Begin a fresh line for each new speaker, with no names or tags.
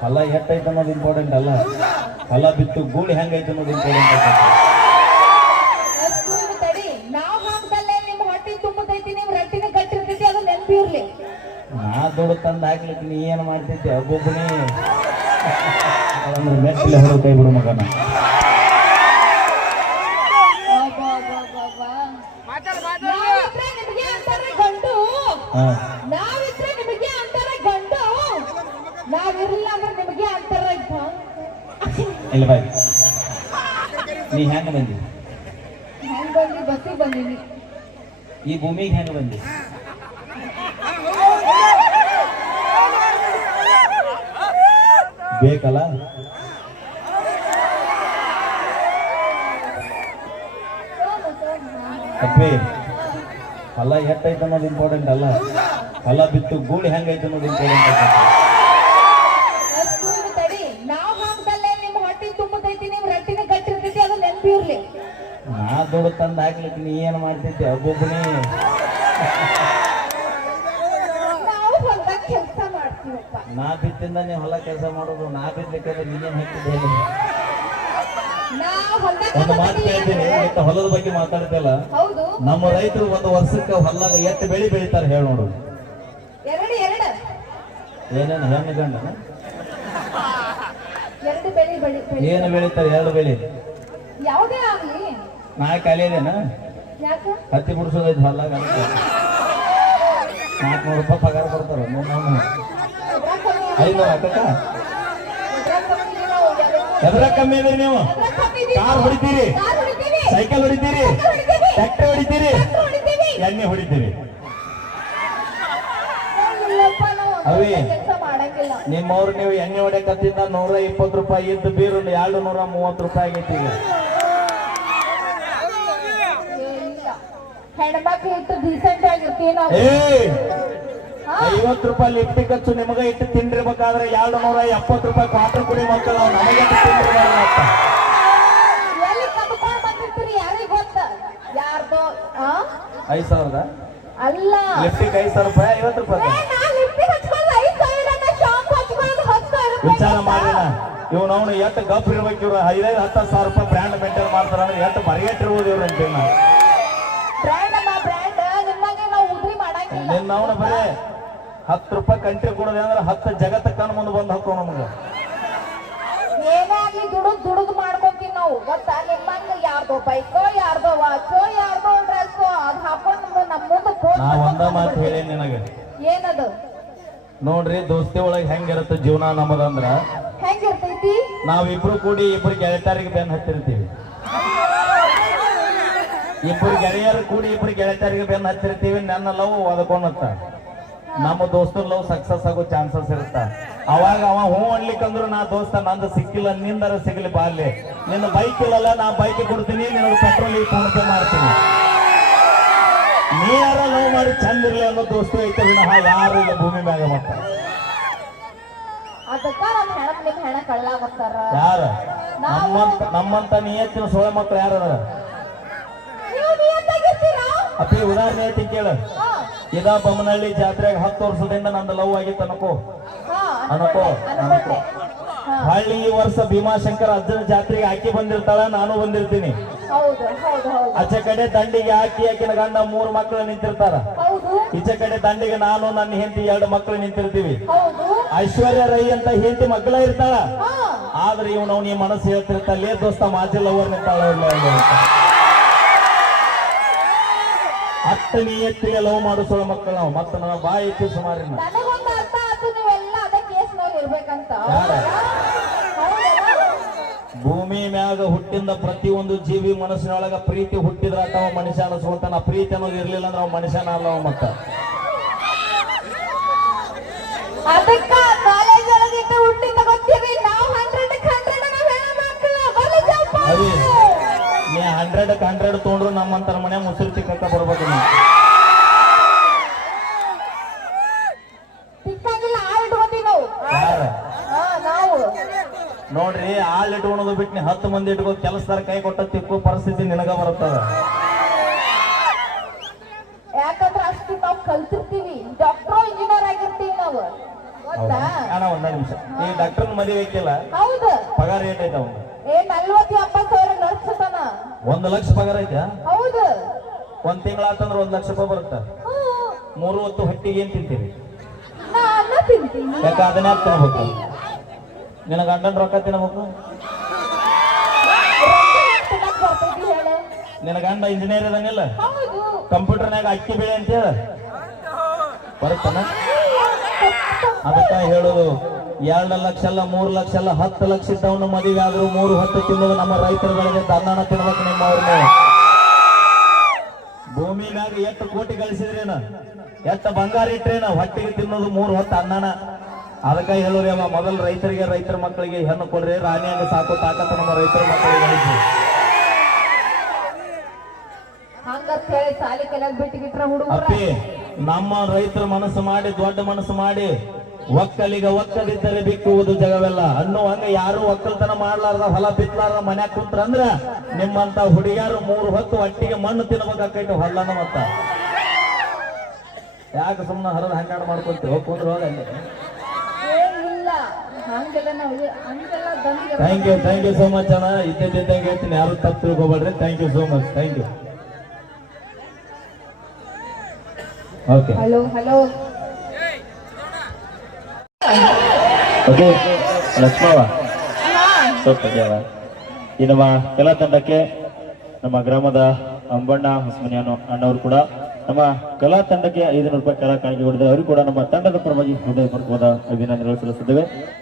ಹೊಲ ಎಟ್ಟೈತೆ ಅನ್ನೋದು ಇಂಪಾರ್ಟೆಂಟ್ ಅಲ್ಲ. ಹೊಲ ಬಿತ್ತು ಗೂಳಿ ಹೆಂಗೈತೆ ಅನ್ನೋದು ಇಂಪಾರ್ಟೆಂಟ್ ಐತೆ ನಾ ದೊಡ್ಡ ತಂದು ಹಾಕ್ಲಿಕ್ಕೆ ನೀ ಏನು ಮಾಡ್ತಿದ್ದೆ ಒಬ್ಬೊಬ್ಬನೇ ಅಂದ್ರೆ ಮೆಟ್ಟಿಲೆ ಹೊರ ಕೈ ಬಿಡು ಮಗನ. ಹಾ. ಇಲ್ಲ ಬಾಯ್. ನೀ ಹೆಂಗ ಬಂದಿ? ಈ ಭೂಮಿಗೆ ಹೆಂಗ ಬಂದಿ? ಬೇಕಲ್ಲ? ಅಪ್ಪಿ ಅಲ್ಲ ಎಟ್ಟೈತೆ ಅನ್ನೋದು ಇಂಪಾರ್ಟೆಂಟ್ ಅಲ್ಲ? ಅಲ್ಲ ಬಿತ್ತು ಗೂಳಿ ಹೆಂಗೈತೆ ಅನ್ನೋದು ಇಂಪಾರ್ಟೆಂಟ್ ದುಡ್ಡು ತಂದು ಹಾಕ್ಲಿಕ್ಕೆ ನೀ ಏನು ಮಾಡ್ತಿದ್ದೆ? ಒಬ್ಬೊಬ್ಬನೇ
ನಾವು ಹೊಲ್ದಾಗ ಕೆಲಸ ಮಾಡ್ತೀವಪ್ಪ.
ನಾ ಬಿತ್ತಿಂದ ನೀ ಹೊಲ ಕೆಲಸ ಮಾಡೋದು ನಾ ಬಿತ್ತಲಿಕ್ಕೆ ನೀ ಏನು ಹಾಕಿದ್ದೆ ಹೇಳು?
ನಾವ್ ಹೊಲ್ದಾಗ
ಒಂದು ಮಾತು ಕೇಳ್ತೀನಿ ಇವತ್ತು ಹೊಲದ ಬಗ್ಗೆ ಮಾತಾಡ್ತಿಲ್ಲ
ಹೌದು.
ನಮ್ಮ ರೈತರು ಒಂದು ವರ್ಷಕ್ಕೆ ಹೊಲ್ದಾಗ ಎಷ್ಟು ಬೆಳಿ ಬೆಳಿತಾರೆ ಹೇಳಿ ನೋಡು.
ಎರಡು ಎರಡು.
ಏನೇನು ಹೆಣ್ಣು ಗಂಡನ?
ಎರಡು ಬೆಳಿ ಬೆಳಿ ಬೆಳಿ.
ಏನು ಬೆಳಿತಾರೆ? ಎರಡು ಬೆಳಿ.
ಯಾವುದೇ ಆಗ್ಲಿ.
ನಾ ಕಲಿಯದೇನ
ಯಾಕ?
ಹತ್ತಿ ಬಿಡಿಸೋದೈತಿ ಹೊಲ್ದಾಗ ನಾಲ್ಕುನೂರು ರೂಪಾಯಿ ಪಗಾರ ಕೊಡ್ತಾರ ಐನೂರ ಎದ್ರ ಕಮ್ಮಿ ಅದ್ರಿ ನೀವು? ಕಾರ್ ಹೊಡಿತೀರಿ? ಸೈಕಲ್ ಹೊಡಿತೀರಿ. ಟ್ರ್ಯಾಕ್ಟರ್ ಹೊಡಿತೀರಿ. ಎಣ್ಣೆ ಹೊಡಿತೀರಿ? ಅವಿ. ನಿಮ್ಮವ್ರು ನೀವು ಎಣ್ಣೆ ಹೊಡೆಕತ್ತಿಂದ ನೂರ ಇಪ್ಪತ್ತು ರೂಪಾಯಿ ಇದ್ದು ಬೀರು ಎರಡು ನೂರ ಮೂವತ್ತು ರೂಪಾಯಿ ಆಗೈತಿ ಈಗ.
ಹೆಣ್ಮಕ್ಳು ಇಟ್ಟು ಡೀಸೆಂಟ್ ಆಗಿರ್ತೀವಿ ನಾವು.
ಐವತ್ತು ರೂಪಾಯಿ ಲಿಫ್ಟಿ ಖರ್ಚು ನಿಮಗೆ ಇಟ್ಟು ತಿಂಡಿರ್ಬೇಕಾದ್ರೆ ಎರಡು ನೂರ ಎಪ್ಪತ್ತು ರೂಪಾಯಿ ಕ್ವಾರ್ಟರ್ ಕುಡಿ ಮಕ್ಕಳು ನಾವು ನಮಗೆ? ಐದು ಸಾವಿರದ?
ಅಲ್ಲ.
ಲಿಫ್ಟಿಗೆ ಐದು ಸಾವಿರ ರೂಪಾಯಿ ಐವತ್ತು ರೂಪಾಯಿ ವಿಚಾರ ಮಾಡಿಲ್ಲ ಇವ್ ನಾವು ಎಷ್ಟು ಗಪ್ ಇರ್ಬೇಕು ಇವ್ರು? ಐದೈದು ಹತ್ತು ಸಾವಿರ ರೂಪಾಯಿ ಬ್ರ್ಯಾಂಡ್ ಮೇಂಟೈನ್ ಮಾಡ್ತಾರ ಅಂದ್ರೆ ಎಷ್ಟು ಬರಿಗಟ್ಟಿರ್ಬೋದು ಇವ್ರು ಅಂತೀವಿ ನಾವು ನಿನ್ನ ಅವನ ಬರೇ ಹತ್ತು ರೂಪಾಯಿ ಕಂಟ್ರಿ ಕೊಡೋದೇ ಅಂದ್ರೆ ಹತ್ತು ಜಗತ್ತ ಕಣ್ ಮುಂದೆ ಬಂದು ಹಾಕೋ ನಮ್ಗೆ.
ಏನಾಗಿ ದುಡುದ್ ದುಡುದ್ ಮಾಡ್ಕೊಂತೀವಿ ನಾವು. ಗೊತ್ತಾ ನಿಮ್ಮಂಗ ಯಾರ್ದೋ ಬೈಕೋ ಯಾರ್ದೋ ವಾಚೋ ಯಾರ್ದೋ ಡ್ರೆಸ್ಸೋ ಅದ್ ಹಾಕೊಂಡ್ ನಮ್ಮ ಮುಂದೆ
ನಾ ಒಂದ ಮಾತು ಹೇಳಿ ನಿನಗೆ.
ಏನದು?
ನೋಡ್ರಿ ದೋಸ್ತಿ ಒಳಗೆ ಹೆಂಗಿರುತ್ತೆ ಜೀವನ ನಮ್ಮದಂದ್ರ?
ಹೆಂಗಿರ್ತೈತಿ?
ನಾವಿಬ್ರು ಕೂಡಿ ಇಬ್ರು ಗೆಳೆತಾರಿಗೆ ಬೆನ್ ಹತ್ತಿರ್ತೀವಿ. ಇಬ್ರು ಗೆಳೆಯರು ಕೂಡಿ ಇಬ್ಬರು ಗೆಳೆತರಿಗೆ ಬೆನ್ನ ಹತ್ತಿರ್ತೀವಿ ನನ್ನ ಲವ್ ಒದಕೊಂಡತ್ತ ನಮ್ಮ ದೋಸ್ತರ ಲವ್ ಸಕ್ಸಸ್ ಆಗೋ ಚಾನ್ಸಸ್ ಇರುತ್ತ. ಅವಾಗ ಅವ ಹ್ಞೂ ಅನ್ಲಿಕ್ಕಂದ್ರು ನಾ ದೋಸ್ತ ನಂದು ಸಿಕ್ಕಿಲ್ಲ ನಿಂದರ ಸಿಗ್ಲಿ ಬಾರ್ಲಿ ನಿನ್ನ ಬೈಕ್ ಇಲ್ಲಲ್ಲ ನಾ ಬೈಕ್ ಕೊಡ್ತೀನಿ ನಿನಗೆ ಪೆಟ್ರೋಲ್ ಫೋನ್ ಪೇ ಮಾಡ್ತೀನಿ ನೀ ಯಾರ ಲವ್ ಮಾಡಿ ಚಂದ ಇರ್ಲಿ ಅನ್ನೋ ದೋಸ್ತು ಐತೆ ವಿನಃ ಯಾರು ಇಲ್ಲ ಭೂಮಿ ಮ್ಯಾಗ ಮತ್ತ. ಯಾರ? ನಮ್ಮಂತ ನಮ್ಮಂತ ನಿಯತ್ತಿನ ಸೋಳ ಮಕ್ಕಳು ಯಾರ ಅಪ್ಪಿ ಉದಾಹರಣೆ ಐತಿ ಕೇಳ. ಇದಾ ಬೊಮ್ಮನಹಳ್ಳಿ ಜಾತ್ರೆಗೆ ಹತ್ತು ವರ್ಷದಿಂದ ನಂದು ಲವ್ ಆಗಿತ್ತು ಅನ್ಕೋ. ಅನ್ಕೋ
ಅನ್ಕೋ,
ಹಳ್ಳಿ ಈ ವರ್ಷ ಭೀಮಾಶಂಕರ್ ಅಜ್ಜನ ಜಾತ್ರೆಗೆ ಆಕಿ ಬಂದಿರ್ತಾಳ ನಾನು ಬಂದಿರ್ತೀನಿ. ಆಚೆ ಕಡೆ ದಂಡಿಗೆ ಹಾಕಿ ಆಕಿನ ಗಂಡ ಮೂರು ಮಕ್ಕಳು ನಿಂತಿರ್ತಾರ. ಈಚೆ ಕಡೆ ದಂಡಿಗೆ ನಾನು ನನ್ನ ಹೆಂಡತಿ ಎರಡು ಮಕ್ಕಳು ನಿಂತಿರ್ತೀವಿ. ಐಶ್ವರ್ಯ ರೈ ಅಂತ ಹೆಂಡತಿ ಮಕ್ಕಳ ಇರ್ತಾಳ. ಆದ್ರೆ ಇವನು ನೀ ಮನಸ್ಸು ಹೇಳ್ತಿರ್ತಾಳೆ ದೋಸ್ತ ಮಾಜಿ ಲವರ್ ನಿಂತಾಳ ಇಲ್ಲ ಎತ್ತಿಗೆ ಲವ್ ಮಾಡಿಸೋ ಮಕ್ಕಳು ನಾವು ಮತ್ತೆ ನಮ್ಮ ಬಾಯಿ ಇತ್ತು ಸುಮಾರಿನ.
ನನಗೊಂದು ಅರ್ಥ ಆಯ್ತು ನೀವೆಲ್ಲ ಅದೇ ಕೇಸ್ ಮೇಲೆ ಇರ್ಬೇಕಂತ.
ಯಾರ? ಭೂಮಿ ಮ್ಯಾಗ ಹುಟ್ಟಿಂದ ಪ್ರತಿಯೊಂದು ಜೀವಿ ಮನಸ್ಸಿನೊಳಗ ಪ್ರೀತಿ ಹುಟ್ಟಿದ್ರ ಅಥವಾ ಮನುಷ್ಯ ಅನಿಸ್ಕೊಳ್ತಾನ ಪ್ರೀತಿ ಅನ್ನೋದು ಇರ್ಲಿಲ್ಲ ಅಂದ್ರೆ ಅವ ಮನುಷ್ಯನ ಅಲ್ಲ ಅವ ಮತ್ತ.
ಅದಕ್ಕ ಹಂಡ್ರೆಡ್ ಹಂಡ್ರೆಡ್
ತೊಗೊಂಡ್ರು ನಮ್ಮಂತರ ಮನೆ ಮುಸುರು ಚಿಕ್ಕಕ್ಕ ಬರ್ಬೇಕು
ನಾವು.
ನೋಡ್ರಿ ಆಳ್ ಇಟ್ಕೊಳೋದು ಬಿಟ್ಟು ನೀ ಹತ್ತು ಮಂದಿ ಇಟ್ಕೋ ಕೆಲಸದಾರ ಕೈ ಕೊಟ್ಟ ತಿಕ್ಕೋ ಪರಿಸ್ಥಿತಿ ನಿನಗ ಬರುತ್ತದ.
ಯಾಕಂದ್ರೆ ಅಷ್ಟು ನಾವು ಕಲ್ತಿರ್ತೀವಿ. ಡಾಕ್ಟರ್ ಇಂಜಿನಿಯರ್ ಆಗಿರ್ತೀವಿ ನಾವು. ಗೊತ್ತಾ?
ಅಣ್ಣ ಒಂದ ನಿಮಿಷ. ಈ ಡಾಕ್ಟರ್ ಮದುವೆ ಐತಿಲ್ಲ?
ಹೌದು.
ಪಗಾರ ಏಟ್ ಐತೆ ಅವ್ನು
ಏ ನಲ್ವತ್ತು ಸಾವಿರ
ಒಂದ್ ಲಕ್ಷ ಪಗಾರ ಐತೆ
ಹೌದು.
ಒಂದ್ ತಿಂಗಳ ಆತಂದ್ರ ಒಂದ್ ಲಕ್ಷ ರೂಪಾಯಿ ಬರುತ್ತ. ಮೂರು ಹೊತ್ತು ಹೊಟ್ಟಿಗೆ ಏನ್ ತಿಂತೀರಿ? ಯಾಕ ಅದನ್ನೇ ತಿನ್ಬೇಕು? ನಿನ್ನ ಗಂಡನ ರೊಕ್ಕ
ಬರ್ತೈತಿ
ನಿನ್ನ ಗಂಡ ಇಂಜಿನಿಯರ್ ಇದಂಗಿಲ್ಲ ಕಂಪ್ಯೂಟರ್ನಾಗ ಅಕ್ಕಿ ಬೆಳೆ ಅಂತ ಹೇಳ? ಬರುತ್ತಾನ? ಅದಕ್ಕ ಹೇಳುದು ಎರಡು ಲಕ್ಷ ಅಲ್ಲ ಮೂರು ಲಕ್ಷ ಅಲ್ಲ ಹತ್ತು ಲಕ್ಷ ಇದ್ದವನು ಮದುವೆ ಆದರೂ ಮೂರು ಹತ್ತು ತಿಂಗಳು ನಮ್ಮ ರೈತರುಗಳಿಗೆ ಅನ್ನನ ತಿನ್ಬೇಕು ನಿಮ್ಮ ಅವ್ರನ್ನ ಭೂಮಿ ಮ್ಯಾಗ ಎಷ್ಟು ಕೋಟಿ ಗಳಿಸಿದ್ರೇನ? ಎತ್ತ ಬಂಗಾರ ಇಟ್ರೇನ? ಹೊಟ್ಟಿಗೆ ತಿನ್ನೋದು ಮೂರು ಹೊತ್ತು ಅನ್ನಾನ. ಅದಕ್ಕೆ ಹೇಳೋರಿ ಅವ ಮೊದಲು ರೈತರಿಗೆ ರೈತರ ಮಕ್ಕಳಿಗೆ ಹೆಣ್ಣು ಕೊಡ್ರಿ ರಾಣಿಯಂಗ ಸಾಕು ತಾಕತ್ತ ನಮ್ಮ ರೈತರ ಮಕ್ಕಳಿಗೆ ಗಳಿಸಿ.
ಹಂಗಂತ ಹೇಳಿ ಸಾಲಿ ಕಲಿಯಾಗ ಬಿಟ್ಟಿಗಿಟ್ರ ಹುಡುಗರ.
ಅಪ್ಪಿ ನಮ್ಮ ರೈತರ ಮನಸ್ಸು ಮಾಡಿ ದೊಡ್ಡ ಮನಸ್ಸು ಮಾಡಿ ಒಕ್ಕಲಿಗ ಒಕ್ಕಲಿದ್ದರೆ ಬಿಕ್ಕುವುದು ಜಗವೆಲ್ಲ. ಅನ್ನೋ ಹಂಗ ಯಾರು ಒಕ್ಕಲ್ತನ ಮಾಡ್ಲಾರ್ದ ಹೊಲ ಬಿತ್ತಲಾರ್ದ ಮನ್ಯಾಗ ಕುಂತ್ರ ಅಂದ್ರ ನಿಮ್ಮಂತ ಹುಡುಗಿಯರು ಮೂರು ಹೊತ್ತು ಒಟ್ಟಿಗೆ ಮಣ್ಣು ತಿನ್ಬೇಕಾಕೈತಿ ಹೊಲನ ಮತ್ತ. ಯಾಕೆ ಸುಮ್ಮನೆ ಹರದ ಹಂಗಾಡ್ ಮಾಡ್ಕೊತೀವಿ ಕುಂದ್ರ
ಹಂಗೆಲ್ಲ
thank you thank you so much ಅಣ್ಣ. ಇದ್ದಿದ್ದಂಗೆ ಹೇಳ್ತೀನಿ. ಯಾರು ತಪ್ಪು ತಿಳ್ಕೊಬೇಡ್ರಿ. Thank you so much thank you okay
hello hello
okay, Lakshmava ಸ್ವಲ್ಪ ಜಾಗ. ಈ ನಮ್ಮ ಕಲಾ ತಂಡಕ್ಕೆ ನಮ್ಮ ಗ್ರಾಮದ ಅಂಬಣ್ಣ ಹೊಸಮನಿಯಾನು ಅಣ್ಣವರು ಕೂಡ ನಮ್ಮ ಕಲಾ ತಂಡಕ್ಕೆ ಐದುನೂರು ರೂಪಾಯಿ ಕಲಾ ಕಾಣಿಕೆ ಕೊಡಿದ್ದಾರೆ ಅವರು ಕೂಡ ನಮ್ಮ ತಂಡದ ಪರವಾಗಿ ಹೃದಯಪೂರ್ವಕವಾದ ಅಭಿನಂದನೆಗಳು ಸಲ್ಲಿಸುತ್ತೇವೆ